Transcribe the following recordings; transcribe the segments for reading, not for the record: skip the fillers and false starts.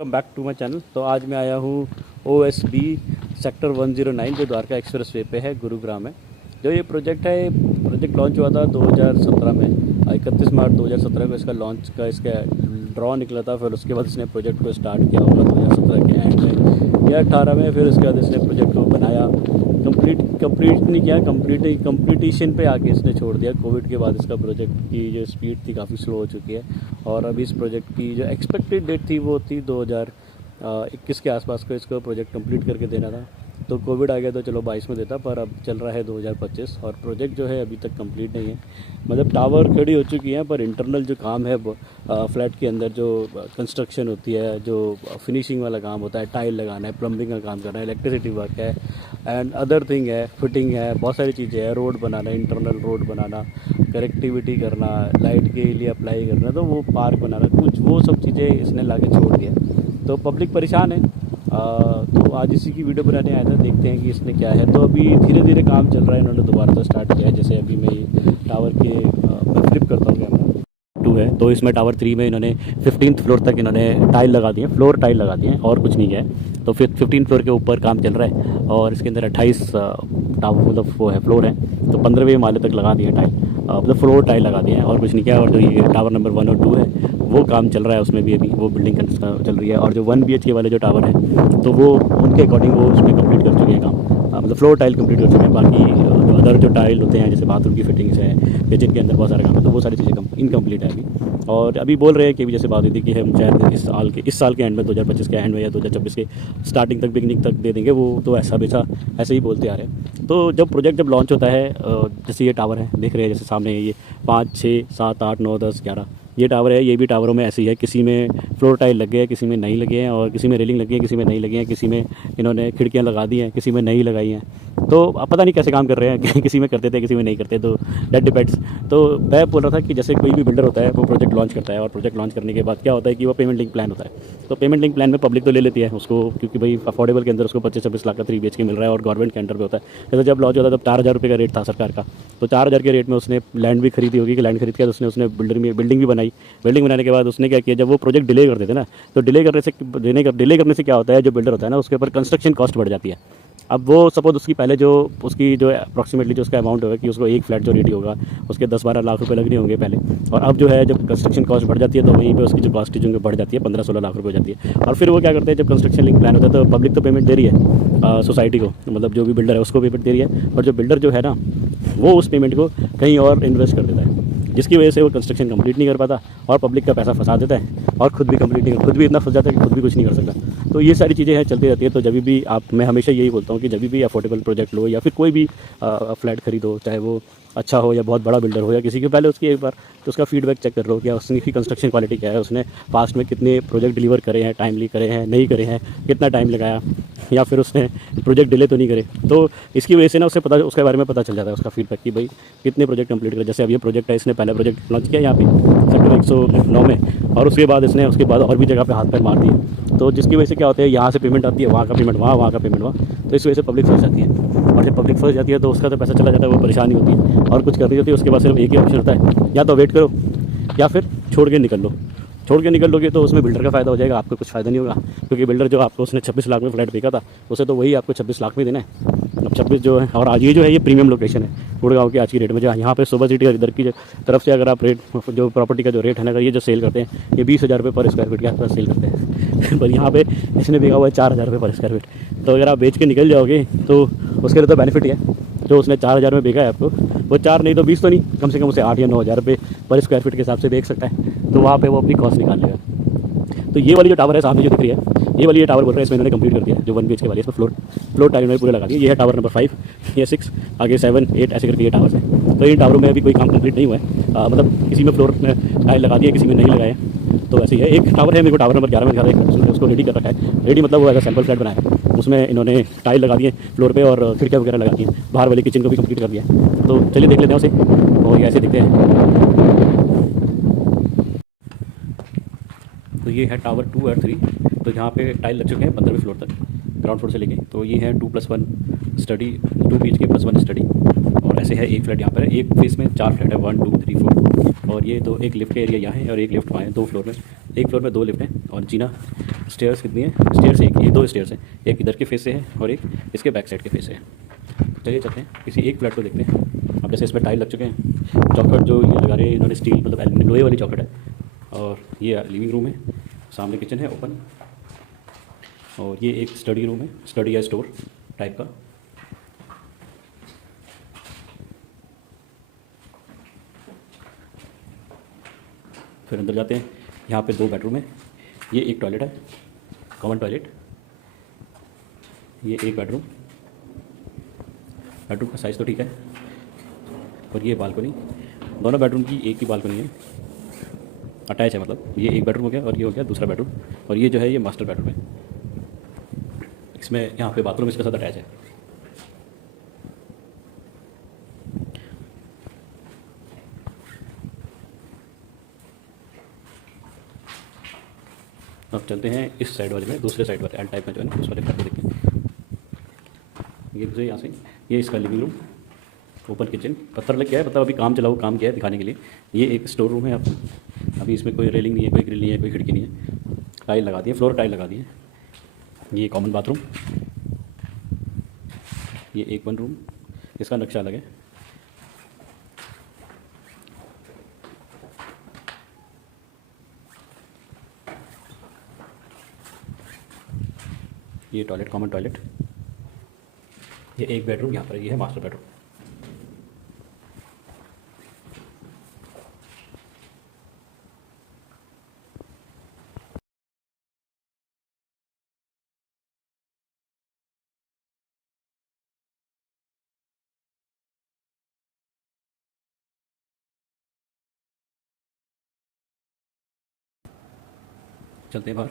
Welcome back to my channel. तो आज मैं आया हूँ OSB सेक्टर 109 जो द्वारका एक्सप्रेस वे पे है, गुरुग्राम में। जो ये प्रोजेक्ट है, प्रोजेक्ट लॉन्च हुआ था 2017 में। 31 मार्च 2017 को इसका लॉन्च का इसका ड्रॉ निकला था। फिर उसके बाद इसने प्रोजेक्ट को स्टार्ट किया होगा 2017 के एंड में या 18 में। फिर उसके बाद इसने प्रोजेक्ट को बनाया, कंप्लीट नहीं किया, कंप्लीटेशन पे आके इसने छोड़ दिया। कोविड के बाद इसका प्रोजेक्ट की जो स्पीड थी काफ़ी स्लो हो चुकी है। और अभी इस प्रोजेक्ट की जो एक्सपेक्टेड डेट थी वो थी 2021 के आसपास को इसको प्रोजेक्ट कंप्लीट करके देना था। तो कोविड आ गया तो चलो 22 में देता, पर अब चल रहा है 2025 और प्रोजेक्ट जो है अभी तक कंप्लीट नहीं है। मतलब टावर खड़ी हो चुकी हैं, पर इंटरनल जो काम है फ्लैट के अंदर जो कंस्ट्रक्शन होती है, जो फिनिशिंग वाला काम होता है, टाइल लगाना है, प्लम्बिंग का काम करना है, इलेक्ट्रिसिटी वर्क है एंड अदर थिंग है, फिटिंग है, बहुत सारी चीज़ें हैं, रोड बनाना, इंटरनल रोड बनाना, कनेक्टिविटी करना, लाइट के लिए अप्लाई करना, तो वो पार्क बनाना, कुछ वो सब चीज़ें इसने ला के छोड़ दिया। तो पब्लिक परेशान है। तो आज इसी की वीडियो बनाने आया था, देखते हैं कि इसने क्या है। तो अभी धीरे धीरे काम चल रहा है, इन्होंने दोबारा से स्टार्ट किया है। जैसे अभी मैं ये टावर के मैं फ्लिप करता हूँ कैमरा 2 है, तो इसमें टावर 3 में इन्होंने 15th फ्लोर तक इन्होंने टाइल लगा दिए, फ्लोर टाइल लगा दिए हैं और कुछ नहीं किया है। तो फिर 15 फ्लोर के ऊपर काम चल रहा है और इसके अंदर 28 टावर मतलब वो है फ्लोर है, तो 15वें माले तक लगा दिए टाइल, मतलब फ्लोर टाइल लगा दिए हैं और कुछ नहीं किया। और जो ये टावर नंबर 1 और 2 है वो काम चल रहा है, उसमें भी अभी वो बिल्डिंग चल रही है। और जो 1 BHK वाले जो टावर हैं तो वो उनके अकॉर्डिंग वो उसमें कंप्लीट कर चुके हैं काम, मतलब फ्लोर टाइल कंप्लीट कर चुके हैं। बाकी जो अदर जो टाइल होते हैं जैसे बाथरूम की फिटिंग्स है, किचन के अंदर बहुत सारे काम है, तो वो सारी चीज़ें इनकम्प्लीट है अभी। और अभी बोल रहे हैं कि अभी जैसे बात हुई थी कि हम शायद इस साल के एंड में 2025 के एंड में या 2026 के स्टार्टिंग तक बिगनिंग तक दे देंगे। वो तो ऐसे ही बोलते आ रहे हैं। तो जब प्रोजेक्ट लॉन्च होता है, जैसे ये टावर है देख रहे हैं, जैसे सामने ये 5, 6, 7, 8, 9, 10, 11 ये टावर है। ये भी टावरों में ऐसे ही है, किसी में फ्लोर टाइल लगे हैं, किसी में नहीं लगे हैं, और किसी में रेलिंग लगी है, किसी में नहीं लगी हैं, किसी में इन्होंने खिड़कियां लगा दी हैं, किसी में नहीं लगाई हैं। तो अब पता नहीं कैसे काम कर रहे हैं किसी में करते थे, किसी में नहीं करते, तो दैट डिपेंड्स। तो मैं बोल रहा था कि जैसे कोई भी बिल्डर होता है वो प्रोजेक्ट लॉन्च करता है, और प्रोजेक्ट लॉन्च करने के बाद क्या होता है कि वो पेमेंट लिंक प्लान होता है। तो पेमेंट लिंक प्लान में पब्लिक तो ले लेती है उसको, क्योंकि भाई अफोर्डेबल के अंदर उसको 25-26 लाख का 3 BHK मिल रहा है और गवर्नमेंट के अंडर पे होता है। जैसे जब लॉन्च होता है तब 4,000 रुपये का रेट था सरकार का, तो 4,000 के रेट में उसने लैंड भी खरीदी होगी, कि लैंड खरीद के उसने बिल्डिंग भी बनाई। बिल्डिंग बनाने के बाद उसने क्या किया, जब वो प्रोजेक्ट डिले कर देते ना, तो डिले करने से क्या होता है, जो बिल्डर होता है ना उसके ऊपर कंस्ट्रक्शन कॉस्ट बढ़ जाती है। अब वो सपोज उसकी जो अप्रॉक्सीमेटली जो उसका अमाउंट होगा कि उसको एक फ्लैट जो रेडी होगा उसके 10-12 लाख रुपए लगने होंगे पहले, और अब जो है जब कंस्ट्रक्शन कॉस्ट बढ़ जाती है तो वहीं पे उसकी जो कॉस्ट जो बढ़ जाती है 15-16 लाख रुपए हो जाती है। और फिर वो क्या करते हैं, जब कंस्ट्रक्शन लिंक प्लान होता है तो पब्लिक तो पेमेंट दे रही है सोसाइटी को, मतलब जो भी बिल्डर है उसको पेमेंट दे रही है, और जो बिल्डर जो है ना वो उस पेमेंट को कहीं और इन्वेस्ट कर देता है, जिसकी वजह से वो कंस्ट्रक्शन कंप्लीट नहीं कर पाता और पब्लिक का पैसा फंसा देता है, और खुद भी कंप्लीट नहीं, खुद भी इतना फंस जाता है कि खुद भी कुछ नहीं कर सकता। तो ये सारी चीज़ें हैं, चलती रहती है। तो जब भी मैं हमेशा यही बोलता हूँ कि जब भी अफोर्डेबल प्रोजेक्ट लो या फिर कोई भी फ्लैट खरीदो, चाहे वो अच्छा हो या बहुत बड़ा बिल्डर हो या किसी के, पहले उसकी एक बार तो उसका फीडबैक चेक कर लो, क्या उसकी कंस्ट्रक्शन क्वालिटी क्या है, उसने पास्ट में कितने प्रोजेक्ट डिलीवर करे हैं, टाइमली करे हैं, नहीं करे हैं, कितना टाइम लगाया, या फिर उसने प्रोजेक्ट डिले तो नहीं करे। तो इसकी वजह से ना उसके बारे में पता चल जाता है, उसका फीडबैक कि भाई कितने प्रोजेक्ट कंप्लीट करे। जैसे अब ये प्रोजेक्ट है, इसने पहला प्रोजेक्ट लॉन्च किया यहाँ पे सेक्टर 109 में, और उसके बाद और भी जगह पे हाथ पैर मार दिए। तो जिसकी वजह से क्या होता है, यहाँ से पेमेंट आती है, वहाँ का पेमेंट वहाँ का पेमेंट वहाँ, तो इस वजह से पब्लिक फंस जाती है। और जब पब्लिक फंस जाती है तो उसका तो पैसा चला जाता है, वो परेशानी होती है और कुछ कर रही होती है। उसके बाद सिर्फ एक ही ऑप्शन होता है, या तो वेट करो या फिर छोड़ के निकल लोगे, तो उसमें बिल्डर का फ़ायदा हो जाएगा, आपको कुछ फ़ायदा नहीं होगा। क्योंकि बिल्डर जो आपको उसने 26 लाख में फ्लैट बेचा था, उसे तो वही आपको 26 लाख में देना है। अब 26 जो है, और आज ये जो है ये प्रीमियम लोकेशन है गुड़गांव की आज की रेट में, जो यहाँ पे सुबह सिटी और इधर की तरफ से अगर आप रेट जो प्रॉपर्टी का जो रेट है ना, अगर ये जो सेल करते हैं ये 20,000 रुपये पर स्क्वायर फीट के आसपास सेल करते हैं पर यहाँ पे इसने बिका हुआ है 4,000 रुपये पर स्क्वायर फीट। तो अगर आप बेच के निकल जाओगे तो उसके लिए तो बेनिफिट ही है। जो उसने 4,000 में बेचा है आपको, वो 4 नहीं तो 20 तो नहीं, कम से कम उसे 8 या 9,000 रुपये पर स्क्वायर फीट के हिसाब से बेच सकता है। तो वहाँ पे वो अपनी कॉस्ट निकाल लेगा। तो ये वाली जो टावर है सामने जो दिख रही है, ये वाली ये टावर बोल रहे हैं, इसमें इन्होंने कंप्लीट कर दिया जो 1 BHK वाली है, इसमें फ्लोर टाइल इन्होंने पूरे लगा दिए। ये है टावर नंबर 5, ये 6, आगे 7, 8 ऐसे करके ये टावर्स हैं। तो इन टावरों में अभी कोई काम कंप्लीट नहीं हुआ है, मतलब किसी में फ्लोर में टाइल लगा दिया, किसी में नहीं लगाए। तो ऐसे ही है। एक टावर है मेरे को टावर नंबर 11 में दिखा रहा है, उसको रेडी कर रखा है। रेडी मतलब वो ऐसा सैंपल फ्लैट बनाया है, उसमें इन्होंने टाइल लगा दिए फ्लोर पे और खिड़कियाँ वगैरह लगा दी हैं, बाहर वाली किचन को भी कंप्लीट कर दिया। तो चलिए देख लेते हैं उसे, और ये ऐसे दिखते हैं। तो ये है टावर 2 और 3, तो जहाँ पे टाइल लग चुके हैं 15वें फ्लोर तक, ग्राउंड फ्लोर से लेके। तो ये है 2+1 स्टडी, 2 BHK +1 स्टडी, और ऐसे है, एक फ्लैट यहाँ पर है, एक फेस में 4 फ्लैट है, 1 2 3 4, और ये दो, एक लिफ्ट का एरिया यहाँ है और एक लिफ्ट वहाँ है, 2 फ्लोर में, एक फ्लोर में 2 लिफ्ट हैं। और जीना स्टेयर्स कितनी है, स्टेयर्स एक, ये 2 स्टेयर्स हैं, एक इधर के फेस से है और एक इसके बैक साइड के फेस से है। चलिए चलते हैं किसी एक फ्लैट को देखते हैं। अब जैसे इसमें टाइल लग चुके हैं, चौखट जो ये लगा रहे हैं इन्होंने स्टील मतलब एल्यूमिनियम लोहे वाली चौखट है, और ये लिविंग रूम है, सामने किचन है ओपन, और ये एक स्टडी रूम है, स्टडी या स्टोर टाइप का। फिर अंदर जाते हैं, यहाँ पे 2 बेडरूम है, ये एक टॉयलेट है, कॉमन टॉयलेट, ये एक बेडरूम, बेडरूम का साइज़ तो ठीक है, और ये बालकनी, दोनों बेडरूम की एक ही बालकनी है, अटैच है, मतलब ये एक बेडरूम हो गया और ये हो गया दूसरा बेडरूम, और ये जो है ये मास्टर बेडरूम है, इसमें यहाँ पे बाथरूम इसके साथ अटैच है। अब चलते हैं इस साइड वाले में, दूसरे साइड वाले एल टाइप में जो है ना, उस वाले फ्लैट को देखते हैं। ये दूसरे यहाँ से, ये इसका लिविंग रूम, ओपन किचन, पत्थर लग गया है, मतलब अभी काम चला हुआ काम किया है दिखाने के लिए। ये एक स्टोर रूम है, अभी इसमें कोई रेलिंग नहीं है, कोई ग्रिल नहीं है, कोई खिड़की नहीं है, टाइल लगा दी है, फ्लोर टाइल लगा दी है। ये कॉमन बाथरूम, ये एक 1 रूम, इसका नक्शा अलग है। ये टॉयलेट, कॉमन टॉयलेट, ये एक बेडरूम यहाँ पर, ये है मास्टर बेडरूम। चलते हैं बाहर।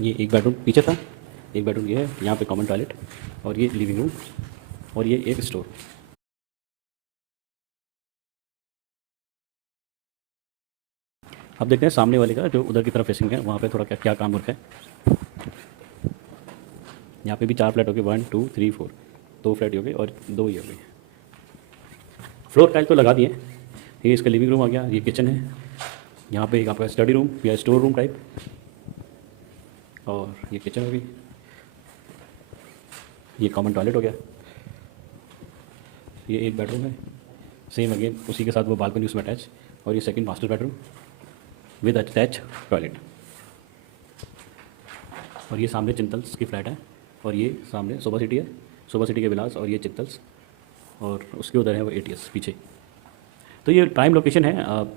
ये एक बेडरूम पीछे था, एक बेडरूम ये है, यहाँ पे कॉमन टॉयलेट, और ये लिविंग रूम, और ये एक स्टोर। अब देखते हैं सामने वाले का जो उधर की तरफ फेसिंग है, वहाँ पे थोड़ा क्या क्या काम रखा है। यहाँ पे भी 4 फ्लैट हो गए, 1 2 3 4, 2 फ्लैट हो गए और 2 ही हो गए। फ्लोर टाइल तो लगा दिए। ये इसका लिविंग रूम आ गया, ये किचन है, यहाँ पे एक आपका स्टडी रूम या स्टोर रूम टाइप, और ये किचन हो गई, ये कॉमन टॉयलेट हो गया, ये एक बेडरूम है, सेम अगेन उसी के साथ वो बालकनी उसमें अटैच, और ये second master bedroom with attach toilet, और ये सामने चिंतल्स की फ्लैट है, और ये सामने सोभा सिटी है, सोभा सिटी के विलास, और ये चिंतल्स, और उसके उधर है वो ATS पीछे। तो ये प्राइम लोकेशन है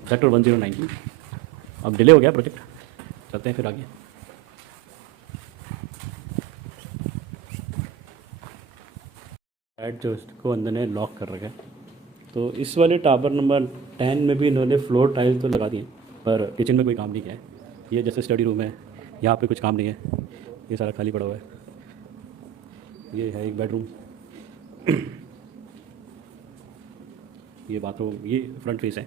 सेक्टर 109 की। अब डिले हो गया प्रोजेक्ट, चलते हैं फिर आगे। फ्लैट जो इसको अंदर ने लॉक कर रखा है, तो इस वाले टावर नंबर 10 में भी इन्होंने फ्लोर टाइल तो लगा दिए, पर किचन में कोई काम नहीं किया है। ये जैसे स्टडी रूम है, यहाँ पे कुछ काम नहीं है, ये सारा खाली पड़ा हुआ है। ये है एक बेडरूम, ये बाथरूम, ये फ्रंट फेस है,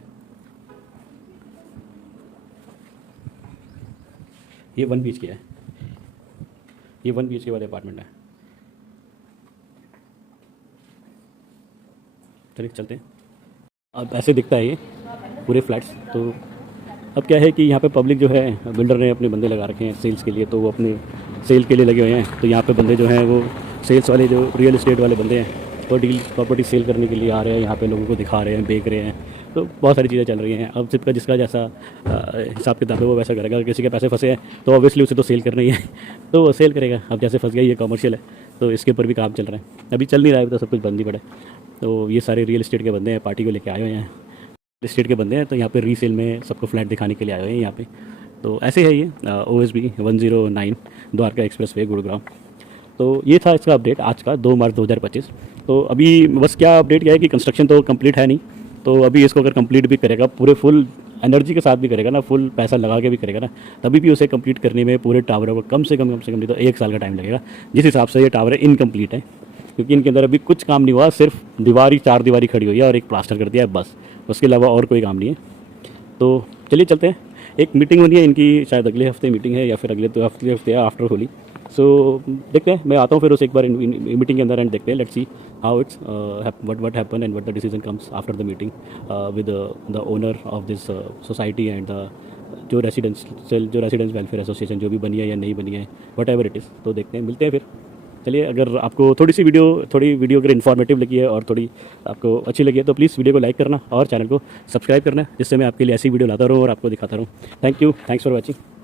ये 1 BHK है, ये 1 BHK वाले अपार्टमेंट है। चलिए चलते हैं। अब ऐसे दिखता है ये पूरे फ्लैट्स। तो अब क्या है कि यहाँ पे पब्लिक जो है, बिल्डर ने अपने बंदे लगा रखे हैं सेल्स के लिए, तो वो अपने सेल के लिए लगे हुए हैं। तो यहाँ पे बंदे जो हैं वो सेल्स वाले, जो रियल एस्टेट वाले बंदे हैं, वो डील प्रॉपर्टी सेल करने के लिए आ रहे हैं, यहाँ पे लोगों को दिखा रहे हैं, बेच रहे हैं। तो बहुत सारी चीज़ें चल रही हैं। अब जिसका जिसका जैसा हिसाब किताब है वो वैसा करेगा। किसी के पैसे फंसे हैं तो ऑब्वियसली उसे तो सेल करना ही है, तो वो सेल करेगा। अब जैसे फंस गया, ये कमर्शियल है तो इसके ऊपर भी काम चल रहा है। अभी चल नहीं रहा है, तो सब कुछ बंद ही पड़ा है। तो ये सारे रियल एस्टेट के बंदे हैं, पार्टी को लेके आए हुए हैं, रियल एस्टेट के बंदे हैं। तो यहाँ पे रीसेल में सबको फ्लैट दिखाने के लिए आए हुए हैं यहाँ पे। तो ऐसे है ये OSB 109 Dwarka express way Gurugram. तो ये था इसका अपडेट आज का 2 मार्च 2025। तो अभी बस क्या अपडेट क्या है कि कंस्ट्रक्शन तो कंप्लीट है नहीं, तो अभी इसको अगर कंप्लीट भी करेगा, पूरे फुल एनर्जी के साथ भी करेगा ना, फुल पैसा लगा के भी करेगा ना, तभी भी उसे कंप्लीट करने में पूरे टावर को कम से कम नहीं तो 1 साल का टाइम लगेगा। जिस हिसाब से ये टावर है इनकम्प्लीट है, क्योंकि इनके अंदर अभी कुछ काम नहीं हुआ, सिर्फ दीवार 4 दीवारी खड़ी हुई है और एक प्लास्टर कर दिया है बस, उसके अलावा और कोई काम नहीं है। तो चलिए चलते हैं। एक मीटिंग होनी है इनकी, शायद अगले हफ्ते मीटिंग है या फिर अगले हफ्ते आफ्टर होली। सो देखते हैं, मैं आता हूँ फिर उस एक बार मीटिंग के अंदर एंड देखते हैं, let's see how it's what happen and what the decision comes after the meeting with the owner of this society and the जो रेसिडेंस वेलफेयर एसोसिएशन जो भी बनी है या नहीं बनी है, वट एवर इट इज़। तो देखते हैं, मिलते हैं फिर। चलिए, अगर आपको थोड़ी वीडियो अगर इन्फॉर्मेटिव लगी है और थोड़ी आपको अच्छी लगी है तो प्लीज़ वीडियो को लाइक करना और चैनल को सब्सक्राइब करना, जिससे मैं आपके लिए ऐसी वीडियो लाता रहूँ और आपको दिखाता रहूँ। Thank you, thanks for watching.